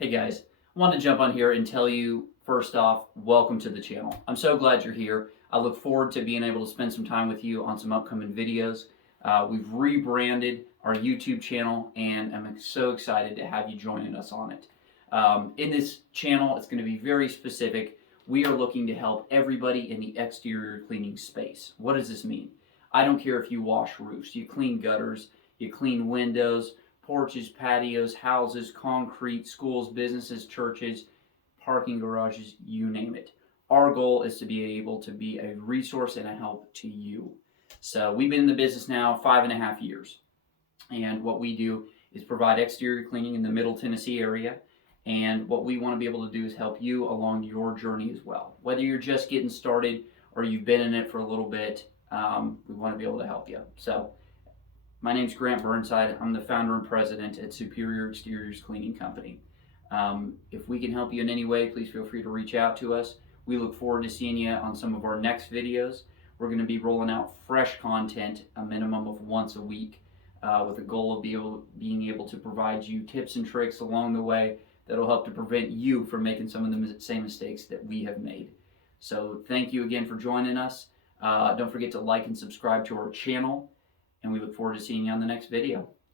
Hey guys, I wanted to jump on here and tell you first off, welcome to the channel. I'm so glad you're here. I look forward to being able to spend some time with you on some upcoming videos. We've rebranded our YouTube channel and I'm so excited to have you joining us on it. In this channel, it's going to be very specific. We are looking to help everybody in the exterior cleaning space. What does this mean? I don't care if you wash roofs, you clean gutters, you clean windows, porches, patios, houses, concrete, schools, businesses, churches, parking garages, you name it. Our goal is to be able to be a resource and a help to you. So we've been in the business now 5.5 years. And what we do is provide exterior cleaning in the Middle Tennessee area. And what we want to be able to do is help you along your journey as well. Whether you're just getting started or you've been in it for a little bit, we want to be able to help you. So my name's Grant Burnside. I'm the founder and president at Superior Exteriors Cleaning Company. If we can help you in any way, please feel free to reach out to us. We look forward to seeing you on some of our next videos. We're going to be rolling out fresh content, a minimum of once a week, with the goal of being able to provide you tips and tricks along the way that'll help to prevent you from making some of the same mistakes that we have made. So thank you again for joining us. Don't forget to like and subscribe to our channel, and we look forward to seeing you on the next video.